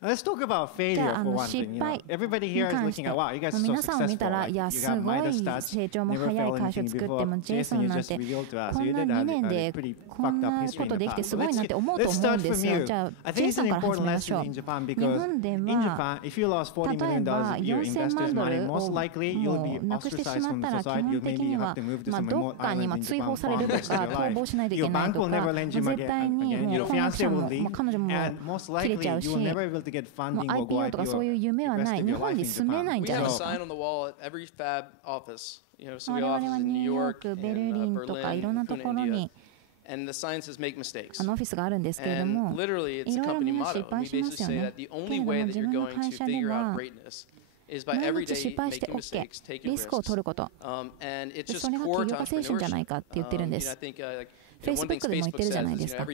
Let's talk about failure for one thing. Everybody here is looking at, wow, you guys are so 皆さんを見たら、いや、すごい成長も早い会社を作っても、ジェイソンなんて、こんな2年でこんなことできてすごいなって思うと思うんですよ。じゃあ、ジェイソンから始めましょう。日本では、例えば$4000万をもうなくしてしまったら、基本的には、どっかに追放されるとか、逃亡しないといけないとか、絶対にもう婚約者も彼女も切れちゃうし、IPO とかそういう夢はない。日本に住めないんじゃないですか。我々はニューヨーク、ベルリンとかいろんなところにオフィスがあるんですけれども、いろいろみんな失敗しますよね。けれども自分の会社では毎日失敗して OK、リスクを取ること。それが起業家精神じゃないかって言ってるんです。Facebook でも言ってるじゃないですか。と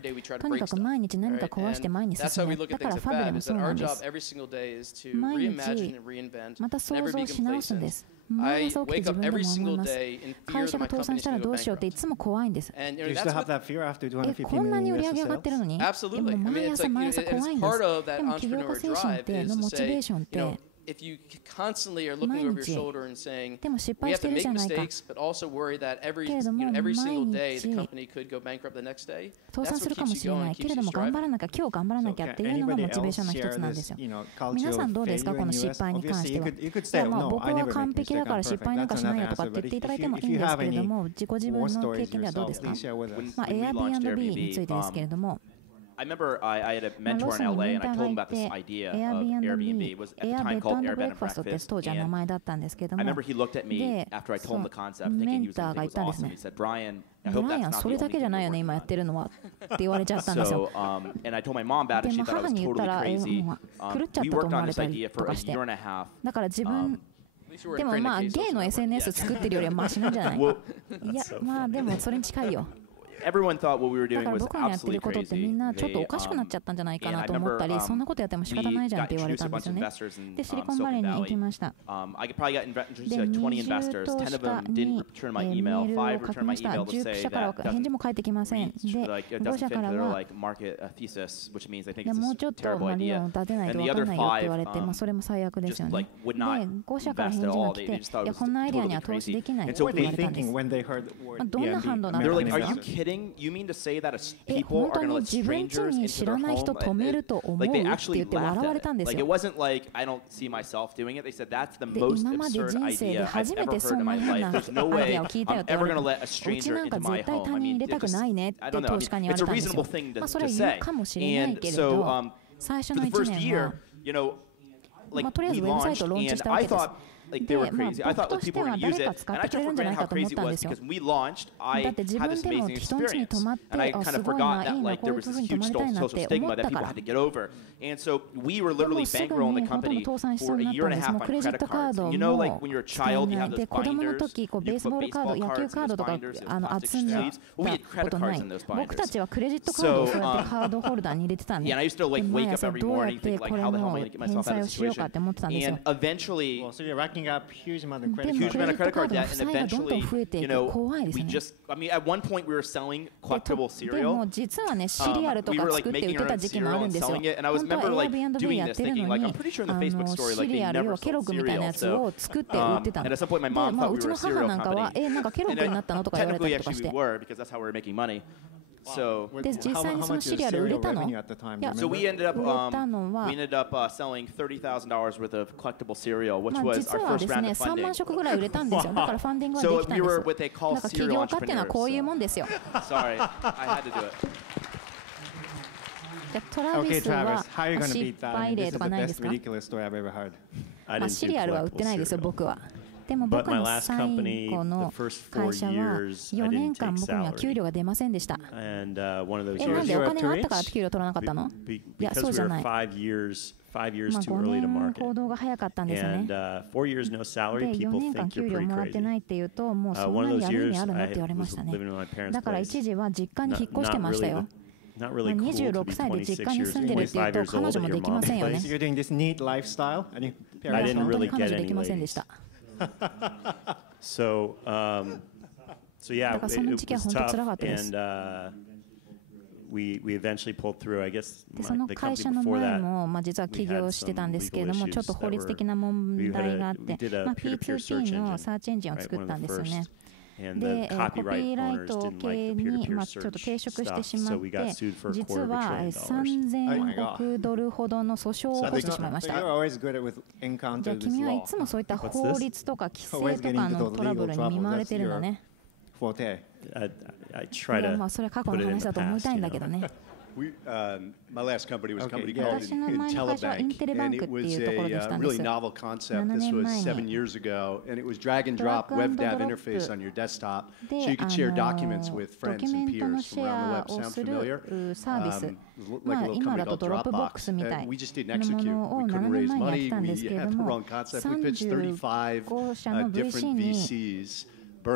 にかく毎日何か壊して前に進め。だからファブでもそうなんです。毎日また想像し直すんです。毎朝起きて自分でも思います。会社が倒産したらどうしようっていつも怖いんです。こんなに売り上げ上がってるのに、でも毎朝怖いんです。でも起業家精神ってのモチベーションって毎日でも失敗してるじゃないか。けれども毎日倒産するかもしれない。けれども頑張らなきゃ、今日頑張らなきゃっていうのがモチベーションの一つなんですよ。皆さんどうですか、この失敗に関しては。僕は完璧だから失敗なんかしないよとかって言っていただいてもいいんですけれども、自分の経験ではどうですか。Airbnb についてですけれども、I remember I had a mentor in LA and I told him about this idea of Airbnb. It was at the time called Air Bed and Breakfast. And I remember he looked at me after I told him the concept, thinking he was going to think it was awesome. He said, Brian, I hope that's not the only thing you're doing. So, and I told my mom about it. She thought it was totally crazy. We worked on this idea for a year and a half. でもまあゲイの SNS 作ってるよりはマシなんじゃない？いやまあでもそれに近いよ。Everyone thought what we were だ doing から was 僕らのやってる absolutely ことってみん crazy. なちょっとおかしくなっちゃったんじゃないかなと思ったり、そんなことやっても仕方ないじゃんって言われたんですよね。で、シリコンバレーに行きました。で、20投資家にメールを書きました。10社からは返事も返ってきません。で、5社からはもうちょっと理論を立てないと分からないよって言われて、それも最悪ですよね。で、5社から返事が来て、いや、こんなアイデアには投資できないよって言われたんです。どんな反応だったんですか？本当に自分家に知らない人止めると思うって言って笑われたんですよ。で、今まで人生で初めてそんな変なアイデアを聞いたよって言われて、うちなんか絶対他人入れたくないねって投資家に言われたんですよ。それは言うかもしれないけれど、最初の1年はとりあえずウェブサイトをローンチしたわけです。Like they were crazy. I thought like people were going to use it, and I totally forgot how crazy it was because when we launched, I had this amazing experience, and I kind of forgot that like there was this huge social stigma that people had to get over, and so we were literally bankrolling the company for a year and a half on credit cards. You know, like when you're a child, you have those binders, you put baseball cards in those binders and plastic sleeves. We had credit cards in those binders. 僕たちはクレジットカードをそうやってカードホルダーに入れてたんで、 Yeah, and I used to like wake up every morning thinking like how the hell am I going to get myself out of this situation? And eventually. Huge amount of credit card debt, and eventually, you know, we just, I mean, at one point we were selling collectible cereal. We were like making our own cereal and selling it, and I was remember like doing this, thinking like, I'm pretty sure in the Facebook story, like they never sold cereal. So, and at some point my mom thought we were a cereal company, and technically actually we were because that's how we were making money. So, so we ended up selling $30,000 worth of collectible cereal, which was our first round of funding. So we were what they call serial entrepreneurs. So. Sorry, I had to do it. トラビスは失敗例とかないですか？シリアルは売ってないですよ、僕は。でも僕の最後の会社は4年間僕には給料が出ませんでした。なんでお金があったから給料取らなかったの？いや、そうじゃない。5年報道が早かったんですよね。で、4年間給料もらってないっていうと、もうそんなにやる意味あるのって言われましたね。だから一時は実家に引っ越してましたよ。26歳で実家に住んでるっていうと彼女もできませんよね。本当に彼女できませんでした。だからその時期は本当つらかったです。でその会社の前も、実は起業してたんですけれども、ちょっと法律的な問題があって、P2P のサーチエンジンを作ったんですよね。で、コピーライト系に、ちょっと抵触してしまって、実は3000億ドルほどの訴訟を起こしてしまいました。じゃあ君はいつもそういった法律とか規制とかのトラブルに見舞われてるのね。それは過去の話だと思いたいんだけどね。私の前の会社はインテレバンクっていうところでしたんです。7年前にドラッグ&ドロップでドキュメントのシェアをするサービス、今だとドロップボックスみたいなものを7年前にやってたんですけれども、35社の VC にプ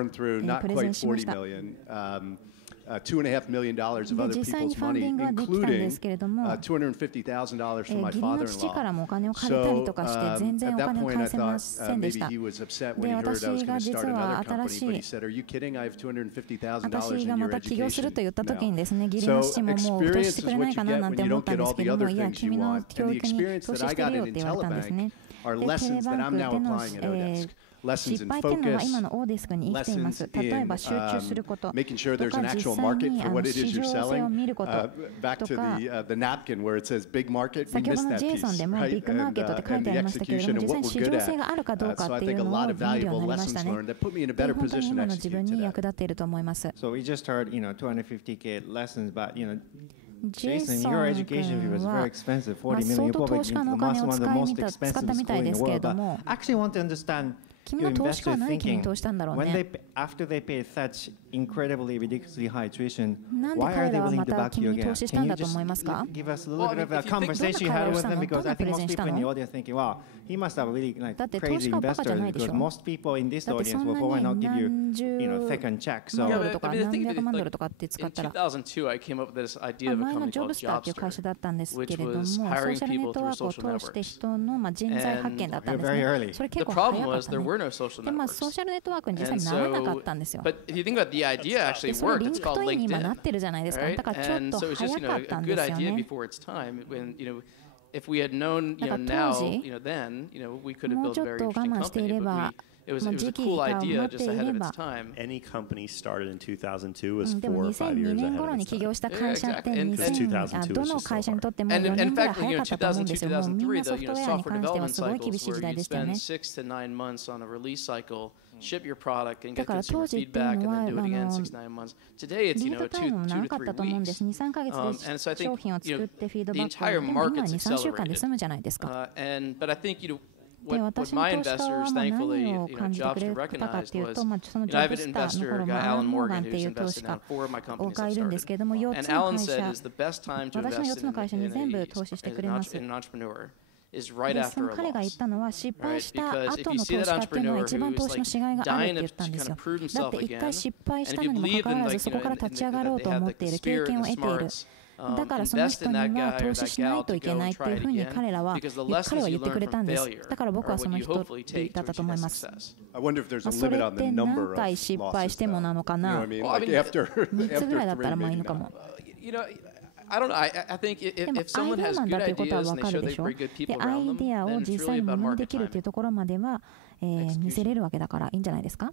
レゼンしました。$2.5 million of other people's money, including $250,000 from my father-in-law. 義理の父からもお金を借りたりとかして全然お金を返せませんでした。で、私が実は私がまた起業すると言った時にですね、義理の父ももう投資してくれないかななんて思ったんですけども、いや、君の教育に投資してるよって言われたんですね。で、テレバンクでの失敗というのは今のoDeskに生きています。例えば集中することとか、実際に市場性を見ることとか、先ほどのジェイソンでもビッグマーケットって書いてありましたけれども、実際に市場性があるかどうかっていうのを見るようになりましたね。で、本当に今の自分に役立っていると思います。ジェイソン君は、相当投資家のお金を使ったみたいですけれども、君の投資家は何君に投資したんだろうね。なんで彼らはまた君に投資したんだと思いますか？どんな会話をしたの？どんなプレゼンしたの？だって投資家はバカじゃないでしょ。だってそんなに何十万ドルとか何百万ドルとかって使ったら、前のジョブスターっていう会社だったんですけれども、ソーシャルネットワークを通して人の人材発見だったんですね。それ結構早かったね。で、ソーシャルネットワークに実際にならなかったんですよ。で、それリンクトインに今なってるじゃないですか。だからちょっと早かったんですよね。だから当時、もうちょっと我慢していれば、時期が待っていれば、でも2002年頃に起業した会社ってどの会社にとっても4年ぐらい早かったと思うんですよ。もうみんなソフトウェアに関してはすごい厳しい時代でしたよね。だから当時っていうのはリードタイムも長かったと思うんです。2、3ヶ月で商品を作ってフィードバックを、でも今は2、3週間で済むじゃないですか。で、私の投資家は何を感じてくれたかっていうと、そのジョブスターの頃もアラン・モーガンっていう投資家がいるんですけれども、4つの会社、私の4つの会社に全部投資してくれます。で、その彼が言ったのは、失敗した後の投資家っていうのは一番投資のしがいがあるって言ったんですよ。だって一回失敗したのにもかかわらず、そこから立ち上がろうと思っている、経験を得ている。だからその人には投資しないといけないっていうふうに彼は言ってくれたんです。だから僕はその人だったと思います。それって何回失敗してもなのかな。3つぐらいだったらまあいいのかも。でもアイデアマンだということは分かるでしょ。で、アイデアを実際にものにできるというところまでは見せれるわけだからいいんじゃないですか。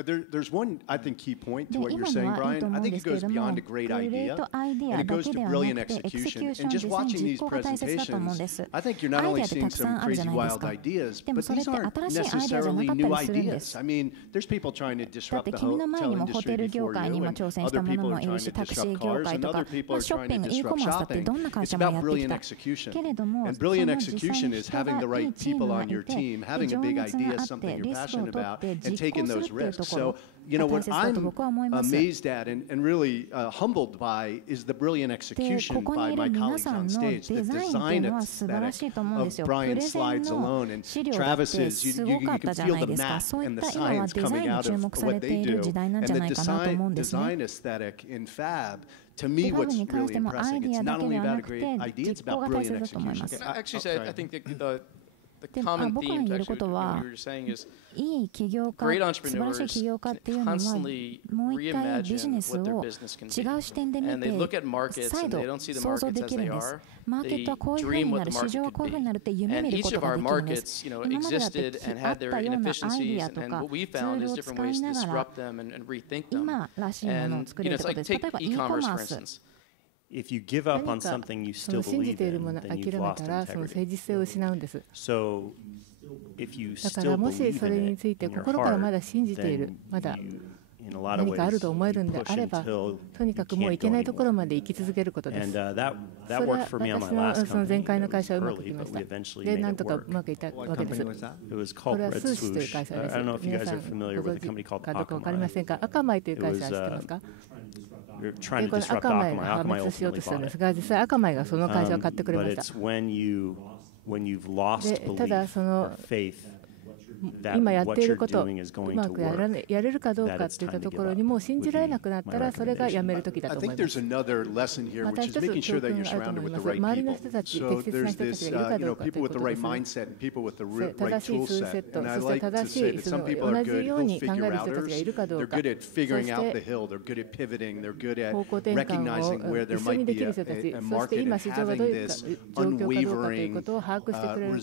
But there's one, I think, key point to what you're saying, Brian. I think it goes beyond a great idea, and it goes to brilliant execution. And just watching these presentations, I think you're not only seeing some crazy, wild ideas, but these aren't necessarily new ideas. I mean, there's people trying to disrupt the hotel industry before you, and other people are trying to disrupt cars, and other people are trying to disrupt shopping. It's about brilliant execution. And brilliant execution is having the right people on your team, having a big idea, something you're passionate about, and taking those risks. So, you know, what I'm amazed at and really humbled by is the brilliant execution by my colleagues on stage. The design aesthetic of Brian's slides alone, and Travis's, you can feel the math and the science coming out of what they do. And the design aesthetic in Fab, to me, what's really impressing, it's not only about a great idea, it's about brilliant execution. Actually, I think the common theme to actually what you were saying is great entrepreneurs constantly reimagine what their business can be. And they look at markets and they don't see the markets as they are. They dream what the market could be. And each of our markets, you know, existed and had their inefficiencies. And what we found is different ways to disrupt them and rethink them. And, you know, it's like take e-commerce, for instance. If you give up on something you still believe in, then you've lost integrity. So, if you still believe in it in your heart, then you, in a lot of ways, push until you can't go anymore. And that worked for me on my last company. It was early, but we eventually made it work. What company was that? It was called Red Swoosh. I don't know if you guys are familiar with a company called Akamai. It was we're trying to disrupt Akamai. Akamai ultimately bought it. But it's when you've lost belief or faith今やっていることをうまくやれるかどうかっていったところにもう信じられなくなったらそれがやめる時だと思います。また一つ教訓があると思います。周りの人たち、適切な人たちがいるかどうかということですね。正しいツールセット、そして正しいその同じように考える人たちがいるかどうか、そして方向転換を一緒にできる人たち、そして今市場がどういう状況かどうかということを把握してくれる、そ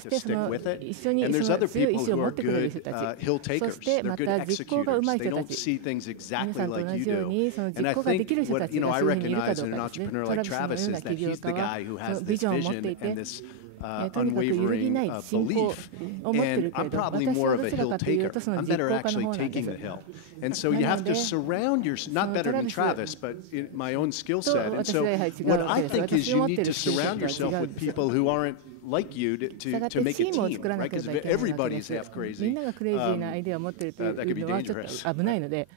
してその一緒にその強い意志を持ってくれる人たち、そしてまた実行がうまい人たち、皆さんと同じようにその実行ができる人たちがそういうふうにいるかどうかですね。トラビスのような起業家はそのビジョンを持っていて、とにかく揺るぎない信仰を持っているけれど、私はどちらかというとその実行家の方なんです。And so you have to surround yourself, not better than Travis, but in my own skill set. And so what I think is you need to surround yourself with people who aren't like you to make a team, right? Because if everybody's half crazy, みんながクレイジーなアイデアを持っているというのはちょっと危ないので。